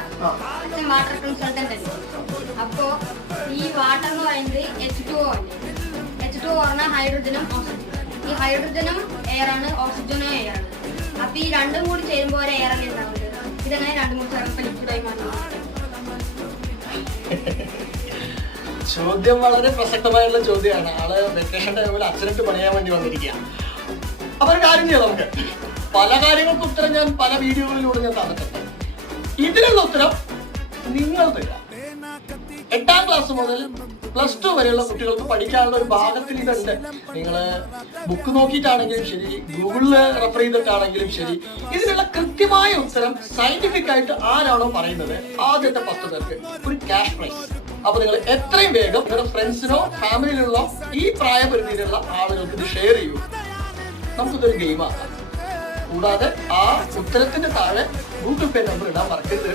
അച്ഛൻ water consultant അല്ലേ. അപ്പോ ഈ വാട്ടർ എന്ന് പറയുന്നത് H2O അല്ലേ. H2O പറഞ്ഞാൽ ഹൈഡ്രജനും ഓക്സിജനും. ഈ ഹൈഡ്രജനും എയർ ആണ്, ഓക്സിജനും എയർ ആണ്. അപ്പൊ ഈ രണ്ടും കൂടി ചേരുമ്പോൾ ഒരു എയർ അല്ലേ ഉണ്ടാവുന്നത്. ഇതെങ്ങനെ രണ്ടും കൂടി ചേർന്നപ്പോൾ ലിക്വിഡായി മാറി? ചോദ്യം വളരെ പ്രസക്തമായുള്ള ചോദ്യമാണ്. ആള് വെക്കേഷൻ ടൈമിൽ അച്ഛനിട്ട് പണിയാൻ വേണ്ടി വന്നിരിക്കുക. അപ്പൊ ഒരു കാര്യം ചെയ്യാം, നമുക്ക് പല കാര്യങ്ങൾക്ക് ഉത്തരം ഞാൻ പല വീഡിയോകളിലൂടെ ഞാൻ തന്നിട്ടുണ്ട്. ഇതിനുള്ള ഉത്തരം നിങ്ങൾ തരാം. 8ാം ക്ലാസ് മുതൽ +2 വരെയുള്ള കുട്ടികൾക്ക് പഠിക്കാനുള്ള ഒരു ഭാഗത്തിൽ ഇതുണ്ട്. നിങ്ങൾ ബുക്ക് നോക്കിയിട്ടാണെങ്കിലും ശരി, ഗൂഗിളിൽ റെഫർ ചെയ്തിട്ടാണെങ്കിലും ശരി, ഇതിനുള്ള കൃത്യമായ ഉത്തരം സയന്റിഫിക് ആയിട്ട് ആരാണോ പറയുന്നത് ആദ്യത്തെ 10 പേർക്ക് ഒരു ക്യാഷ് പ്രൈസ്. അപ്പൊ നിങ്ങൾ എത്രയും വേഗം നിങ്ങളുടെ ഫ്രണ്ട്സിനോ ഫാമിലിയിലുള്ള ഈ പ്രായപരിധിയിലുള്ള ആളുകൾക്ക് ഇത് ഷെയർ ചെയ്യൂ. നമുക്കിതൊരു ഗെയിമാക്കാം. കൂടാതെ ആ ഉത്തരത്തിന്റെ താഴെ ഗൂഗിൾ പേ നമ്പർ ഇടാൻ മറക്കരുത്.